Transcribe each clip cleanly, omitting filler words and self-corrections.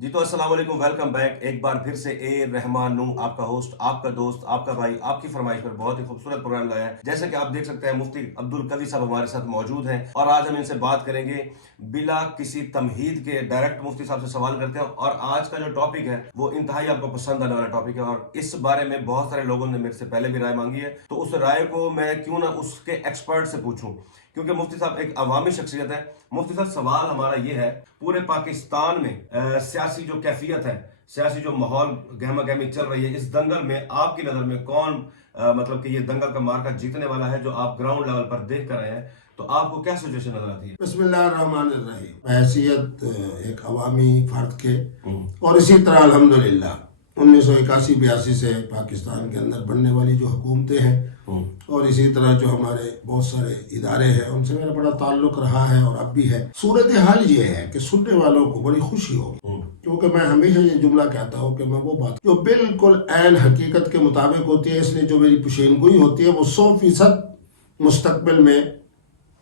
جی تو السلام علیکم، ویلکم بیک ایک بار پھر سے اے رحمان نو، آپ کا ہوسٹ، آپ کا دوست، آپ کا بھائی، آپ کی فرمائش پر بہت ہی خوبصورت پروگرام لایا ہے۔ جیسے کہ آپ دیکھ سکتے ہیں مفتی عبدالقوی صاحب ہمارے ساتھ موجود ہیں اور آج ہم ان سے بات کریں گے بلا کسی تمہید کے، ڈائریکٹ مفتی صاحب سے سوال کرتے ہیں۔ اور آج کا جو ٹاپک ہے وہ انتہائی آپ کو پسند آنے والا ٹاپک ہے، اور اس بارے میں بہت سارے لوگوں نے میرے سے پہلے بھی رائے مانگی ہے، تو اس رائے کو میں کیوں نہ اس کے ایکسپرٹ سے پوچھوں، کیونکہ مفتی صاحب ایک عوامی شخصیت ہے۔ مفتی صاحب سوال ہمارا یہ ہے، پورے پاکستان میں سیاسی جو کیفیت ہے، سیاسی جو ماحول گہما گہمی چل رہی ہے، اس دنگل میں آپ کی نظر میں کون مطلب کہ یہ دنگل کا مارکا جیتنے والا ہے، جو آپ گراؤنڈ لیول پر دیکھ کر رہے ہیں، تو آپ کو کیا سچویشن نظر آتی ہے؟ بسم اللہ الرحمن الرحیم۔ بحیثیت ایک عوامی فرد کے اور اسی طرح الحمدللہ 1981-82 سے پاکستان کے اندر بننے والی جو حکومتیں ہیں اور اسی طرح جو ہمارے بہت سارے ادارے ہیں، ان سے میرا بڑا تعلق رہا ہے اور اب بھی ہے۔ صورتحال یہ ہے کہ سننے والوں کو بڑی خوشی ہوگی، کیونکہ میں ہمیشہ یہ جملہ کہتا ہوں کہ میں وہ بات جو بالکل عین حقیقت کے مطابق ہوتی ہے، اس لیے جو میری پشین گوئی ہوتی ہے وہ 100% مستقبل میں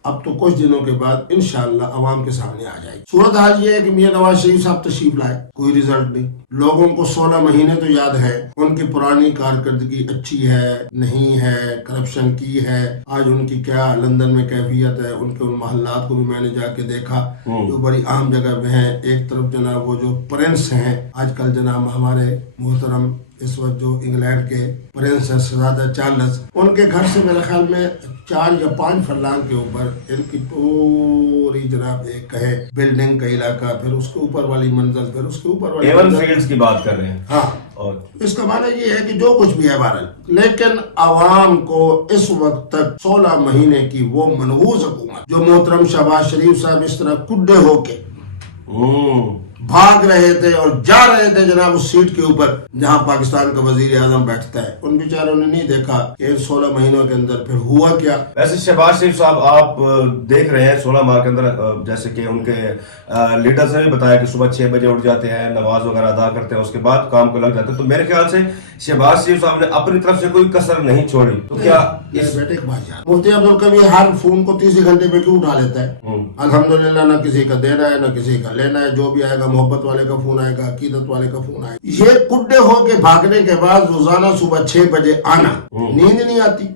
اب تو کچھ دنوں کے بعد انشاءاللہ عوام کے سامنے آ جائے گی۔ صورتحال یہ ہے کہ میاں نواز شریف صاحب تشریف لائے، کوئی رزلٹ نہیں۔ لوگوں کو 16 مہینے تو یاد ہے، ان کی پرانی کارکردگی اچھی ہے نہیں ہے، کرپشن کی ہے، آج ان کی کیا لندن میں کیفیت ہے، ان کے ان محلات کو بھی میں نے جا کے دیکھا جو بڑی عام جگہ پہ ہیں۔ ایک طرف جناب وہ جو پرنس ہیں آج کل، جناب ہمارے محترم اس وقت جو انگلینڈ کے پرنس ہیں شہزادہ چارلس، ان کے گھر سے میرے خیال میں 4 یا 5 فرلانگ کے اوپر ان کی پوری جناب ایک کہے بلڈنگ کا علاقہ، پھر اس کے اوپر والی منزل، پھر اس کے اوپر والی ایون فیلڈز کی بات کر رہے ہیں۔ ہاں، اور اس کا معنی یہ ہے کہ جو کچھ بھی ہے بہرحال، لیکن عوام کو اس وقت تک 16 مہینے کی وہ منحوس حکومت جو محترم شہباز شریف صاحب اس طرح کڈے ہو کے بھاگ رہے تھے اور جا رہے تھے جناب اس سیٹ کے اوپر جہاں پاکستان کا وزیر اعظم بیٹھتا ہے، ان بیچاروں نے نہیں دیکھا کہ ان 16 مہینوں کے اندر پھر ہوا کیا۔ ویسے شہباز شریف صاحب آپ دیکھ رہے ہیں 16 ماہ کے اندر، جیسے کہ ان کے لیڈرز نے بھی بتایا کہ صبح 6 بجے اٹھ جاتے ہیں، نماز وغیرہ ادا کرتے ہیں، اس کے بعد کام کو لگ جاتے ہیں، تو میرے خیال سے شہباز شریف صاحب نے اپنی طرف سے کوئی کسر نہیں چھوڑی۔ تو کیا بیٹے ایک بات یاد، مفتی عبدالقوی ہر فون کو 30 گھنٹے پہ کیوں اٹھا لیتا ہے؟ الحمدللہ نہ کسی کا دینا ہے نہ کسی کا لینا ہے، جو بھی آئے گا محبت والے کا فون آئے گا، عقیدت والے کا فون آئے گا۔ یہ کڈے ہو کے بھاگنے کے بعد روزانہ صبح 6 بجے آنا، نیند نہیں آتی۔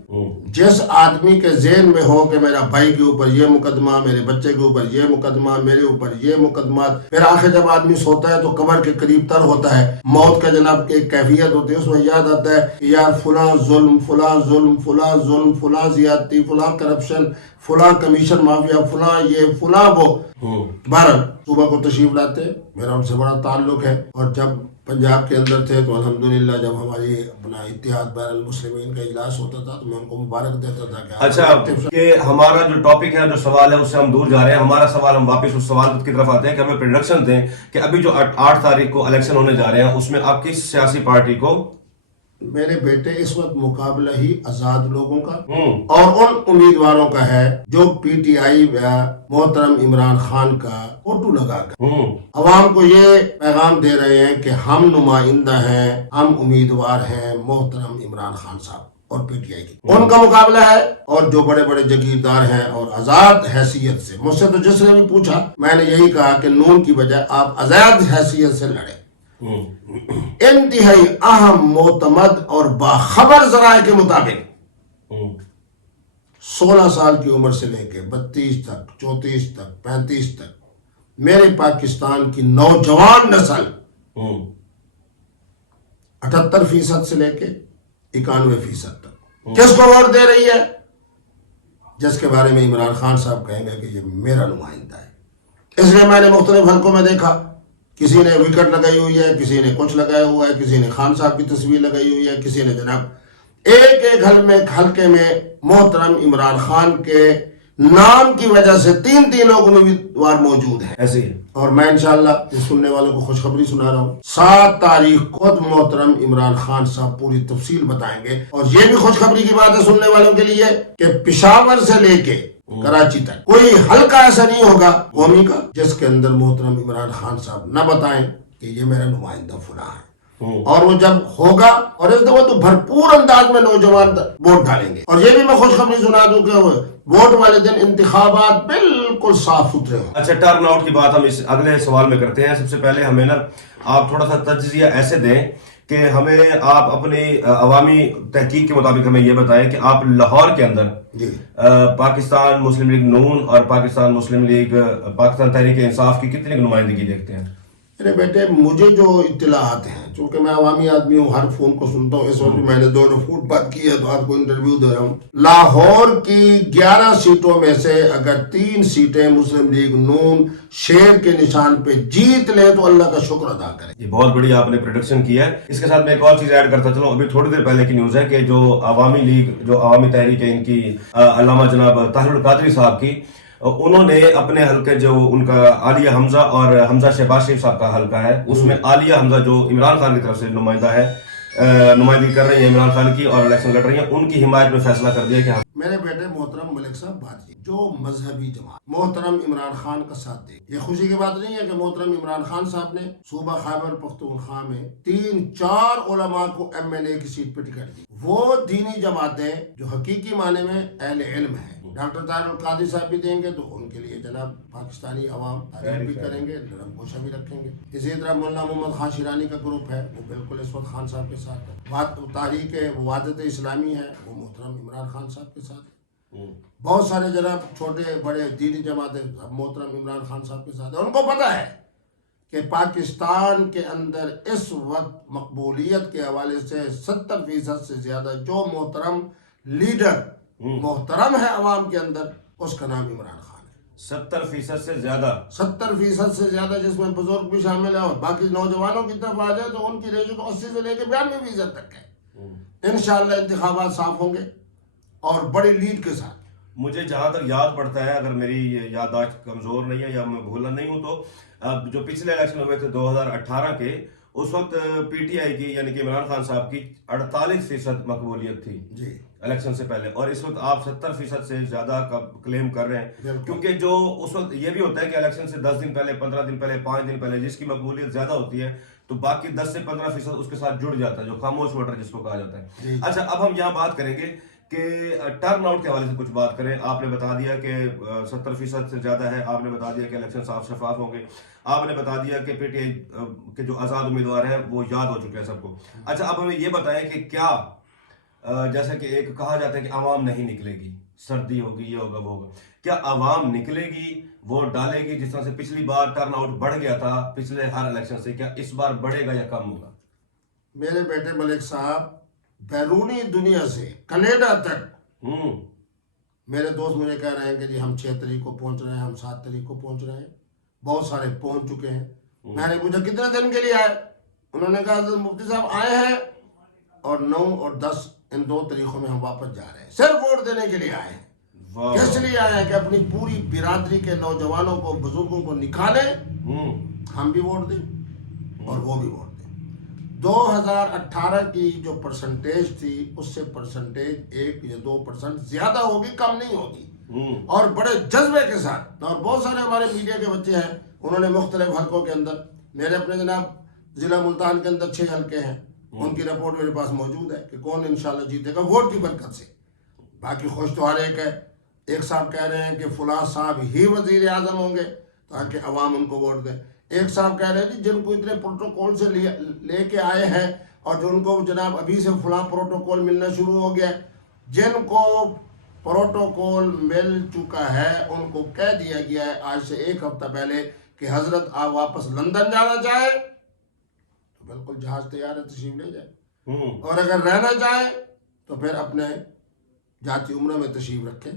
جس آدمی کے ذہن میں ہو کہ میرا بھائی کے اوپر یہ مقدمہ، میرے بچے کے اوپر یہ مقدمہ، میرے اوپر یہ مقدمات، پھر آخر جب آدمی سوتا ہے تو قبر کے قریب تر ہوتا ہے، موت کا جناب ایک کیفیت ہوتی ہے، اس میں یاد آتا ہے کہ یار فلاں ظلم، فلاں ظلم، فلاں ظلم، فلاں زیادتی، فلاں کرپشن، فلاں کمیشن مافیا، فلاں یہ فلاں وہ۔ بہرحال صبح کو تشریف لاتے، میرا ان سے بڑا تعلق ہے، اور جب پنجاب کے اندر تھے تو الحمدللہ جب ہماری اپنا اتحاد بین المسلمین کا اجلاس ہوتا تھا تو میں ان کو مبارک دیتا تھا کہ اچھا، کہ ہمارا جو ٹاپک ہے، جو سوال ہے، اس سے ہم دور جا رہے ہیں۔ ہمارا سوال، ہم واپس اس سوال کی طرف آتے ہیں کہ ہمیں پریڈکشن دیں کہ ابھی جو 8 تاریخ کو الیکشن ہونے جا رہے ہیں، اس میں آپ کس سیاسی پارٹی کو؟ میرے بیٹے اس وقت مقابلہ ہی آزاد لوگوں کا اور ان امیدواروں کا ہے جو پی ٹی آئی محترم عمران خان کا فوٹو لگا کر عوام کو یہ پیغام دے رہے ہیں کہ ہم نمائندہ ہیں، ہم امیدوار ہیں محترم عمران خان صاحب اور پی ٹی آئی کی، ان کا مقابلہ ہے۔ اور جو بڑے بڑے جگیردار ہیں اور آزاد حیثیت سے، مجھ سے تو جس نے بھی پوچھا میں نے یہی کہا کہ نون کی بجائے آپ آزاد حیثیت سے لڑیں۔ انتہائی اہم، معتمد اور باخبر ذرائع کے مطابق 16 سال کی عمر سے لے کے 32 تک، 34 تک، 35 تک میرے پاکستان کی نوجوان نسل 78% سے لے کے 91% تک کس کو ووٹ دے رہی ہے؟ جس کے بارے میں عمران خان صاحب کہیں گے کہ یہ میرا نمائندہ ہے۔ اس لیے میں نے مختلف حلقوں میں دیکھا، کسی نے وکٹ لگائی ہوئی ہے، کسی نے کچھ لگایا ہوا ہے، کسی نے خان صاحب کی تصویر لگائی ہوئی ہے، کسی نے جناب ایک حلقے میں محترم عمران خان کے نام کی وجہ سے 3 لوگ امیدوار موجود ہیں ایسے ہی۔ اور میں انشاءاللہ اس سننے والوں کو خوشخبری سنا رہا ہوں، 7 تاریخ خود محترم عمران خان صاحب پوری تفصیل بتائیں گے۔ اور یہ بھی خوشخبری کی بات ہے سننے والوں کے لیے کہ پشاور سے لے کے کراچی تک کوئی حلقہ ایسا نہیں ہوگا قومی کا جس کے اندر محترم عمران خان صاحب نہ بتائیں کہ یہ میرا نمائندہ فلاں ہے۔ اور وہ جب ہوگا اور اس دفعہ تو بھرپور انداز میں نوجوان ووٹ ڈالیں گے. اور یہ بھی میں خوشخبری سنا دوں کہ ووٹ والے دن انتخابات بالکل صاف ستھرے ہوں. اچھا ٹرن آؤٹ کی بات ہم اس اگلے سوال میں کرتے ہیں. سب سے پہلے ہمیں نا آپ تھوڑا سا تجزیہ ایسے دیں کہ ہمیں آپ اپنی عوامی تحقیق کے مطابق ہمیں یہ بتائیں کہ آپ لاہور کے اندر پاکستان مسلم لیگ نون اور پاکستان مسلم لیگ پاکستان تحریک انصاف کی کتنی نمائندگی دیکھتے ہیں؟ میرے بیٹے مجھے جو اطلاعات ہیں، چونکہ میں عوامی آدمی ہوں، ہر فون کو سنتا ہوں، اس وقت میں نے 2 فوٹ بات کی ہے تو آپ کو انٹرویو دے رہا ہوں. لاہور کی 11 سیٹوں میں سے اگر 3 سیٹیں مسلم لیگ نون شیر کے نشان پہ جیت لے تو اللہ کا شکر ادا کرے. یہ بہت بڑی آپ نے پریڈکشن کی ہے. اس کے ساتھ میں ایک اور چیز ایڈ کرتا چلوں. ابھی تھوڑی دیر پہلے کی نیوز ہے کہ جو عوامی لیگ جو عوامی تحریک ہے ان کی علامہ جناب طاہر القادری صاحب کی، انہوں نے اپنے حلقے جو ان کا عالیہ حمزہ اور حمزہ شہباز شریف صاحب کا حلقہ ہے، اس میں عالیہ حمزہ جو عمران خان کی طرف سے نمائندہ ہے، نمائندگی کر رہی ہیں عمران خان کی اور الیکشن لڑ رہی ہیں، ان کی حمایت میں فیصلہ کر دیا کہ میرے بیٹے محترم ملک صاحب بات جو مذہبی جماعت محترم عمران خان کا ساتھ دے. یہ خوشی کی بات نہیں ہے کہ محترم عمران خان صاحب نے صوبہ خیبر پختونخوا میں 3-4 علماء کو MLA کی سیٹ پہ ٹکٹ دی. وہ دینی جماعتیں جو حقیقی معنی میں اہل علم ہیں. ڈاکٹر طاہر القادری صاحب بھی دیں گے تو ان کے لیے جناب پاکستانی عوام تعریف بھی کریں گے، نرم گوشہ بھی رکھیں گے. اسی طرح مولانا محمد خان شیرانی کا گروپ ہے، وہ بالکل اس وقت خان صاحب کے ساتھ ہے. تحریک وحدت اسلامی ہے، وہ محترم عمران خان صاحب کے ساتھ ہے. بہت سارے جناب چھوٹے بڑے دینی جماعتیں محترم عمران خان صاحب کے ساتھ ہیں. ان کو پتہ ہے کہ پاکستان کے اندر اس وقت مقبولیت کے حوالے سے 70% سے زیادہ جو محترم لیڈر محترم ہے عوام کے اندر، اس کا نام عمران خان ہے. 70% سے زیادہ 70% سے زیادہ، جس میں بزرگ بھی شامل ہیں. اور باقی نوجوانوں کی طرف آ جائے تو ان کی ریشو تو 80 سے لے کے 92% تک ہے. انشاءاللہ انتخابات صاف ہوں گے اور بڑی لیڈ کے ساتھ. مجھے جہاں تک یاد پڑتا ہے، اگر میری یادداشت کمزور نہیں ہے یا میں بھولا نہیں ہوں، تو جو پچھلے الیکشن ہوئے تھے 2018 کے، اس وقت PTI کی یعنی کہ عمران خان صاحب کی 48% مقبولیت تھی جی الیکشن سے پہلے، اور اس وقت آپ 70% سے زیادہ کا کلیم کر رہے ہیں. کیونکہ جو اس وقت یہ بھی ہوتا ہے کہ الیکشن سے 10 دن پہلے، 15 دن پہلے، 5 دن پہلے جس کی مقبولیت زیادہ ہوتی ہے تو باقی 10 سے 15% اس کے ساتھ جڑ جاتا ہے، جو خاموش ووٹر جس کو کہا جاتا ہے. اچھا، اب ہم یہاں بات کریں گے کہ ٹرن آؤٹ کے حوالے سے کچھ بات کریں. آپ نے بتا دیا کہ 70% سے زیادہ ہے. آپ نے بتا دیا کہ الیکشن صاف شفاف ہوں گے. آپ نے بتا دیا کہ PTI کے جو آزاد امیدوار ہیں وہ یاد ہو چکے ہیں سب کو. اچھا، اب ہمیں یہ بتائیں کہ کیا جیسا کہ ایک کہا جاتا ہے کہ عوام نہیں نکلے گی، سردی ہوگی، یہ ہوگا، وہ ہوگا، کیا عوام نکلے گی، ووٹ ڈالے گی؟ جس طرح سے پچھلی بار ٹرن آؤٹ بڑھ گیا تھا پچھلے ہر الیکشن سے، کیا اس بار بڑھے گا یا کم ہوگا؟ میرے بیٹے ملک صاحب، بیرونی دنیا سے کینیڈا تک میرے دوست مجھے کہہ رہے ہیں کہ جی ہم 6 تاریخ کو پہنچ رہے ہیں، ہم 7 تاریخ کو پہنچ رہے ہیں. بہت سارے پہنچ چکے ہیں. میں نے پوچھا کتنے دن کے لیے آئے؟ انہوں نے کہا حضرت مفتی صاحب آئے ہیں اور 9 اور 10 ان 2 تاریخوں میں ہم واپس جا رہے ہیں. صرف ووٹ دینے کے لیے آئے ہیں. کس لیے آئے ہیں؟ کہ اپنی پوری برادری کے نوجوانوں کو، بزرگوں کو نکالیں، ہم بھی ووٹ دیں اور وہ بھی ووٹ دیں. 2018 کی جو پرسنٹیج تھی اس سے پرسنٹیج 1 یا 2% زیادہ ہوگی، کم نہیں ہوگی. اور بڑے جذبے کے ساتھ. اور بہت سارے ہمارے میڈیا کے بچے ہیں، انہوں نے مختلف حلقوں کے اندر، میرے اپنے جناب ضلع ملتان کے اندر 6 حلقے ہیں، ان کی رپورٹ میرے پاس موجود ہے کہ کون انشاءاللہ جیتے گا ووٹ کی برکت سے. باقی خوش تو ہر ایک ہے. ایک صاحب کہہ رہے ہیں کہ فلاں صاحب ہی وزیر اعظم ہوں گے تاکہ عوام ان کو ووٹ دیں. ایک صاحب کہہ رہے ہیں جی جن کو اتنے پروٹوکول سے لے کے آئے ہیں اور جن کو جناب ابھی سے فلاں پروٹوکول ملنا شروع ہو گیا ہے، جن کو پروٹوکول مل چکا ہے ان کو کہہ دیا گیا ہے آج سے 1 ہفتہ پہلے کہ حضرت آپ واپس لندن جانا چاہیں تو بالکل جہاز تیار ہے، تشریف لے جائیں، اور اگر رہنا چاہیں تو پھر اپنے جاتی عمرہ میں تشریف رکھیں.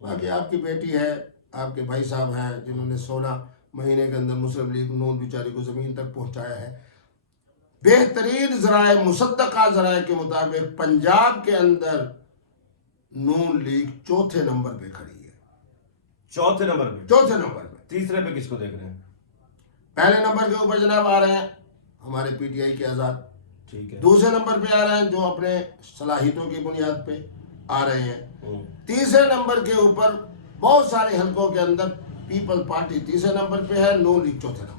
باقی آپ کی بیٹی ہے، آپ کے بھائی صاحب ہیں جنہوں نے 16 مہینے کے اندر مسلم لیگ نون بیچاری کو زمین تک پہنچایا ہے. بہترین ذرائع، مصدقہ ذرائع کے مطابق پنجاب کے اندر نون لیگ 4تھے نمبر پہ کھڑی ہے. 4تھے نمبر پہ؟ 4تھے نمبر پہ. تیسرے پہ کس کو دیکھ رہے ہیں؟ پہلے نمبر کے اوپر جناب آ رہے ہیں ہمارے PTI کے آزاد. ٹھیک ہے. دوسرے نمبر پہ آ رہے ہیں جو اپنے صلاحیتوں کی بنیاد پہ آ رہے ہیں. تیسرے نمبر کے اوپر بہت سارے حلقوں کے اندر پیپل پارٹی تیسرے نمبر پہ ہے، نون لیگ 4تھے نمبر.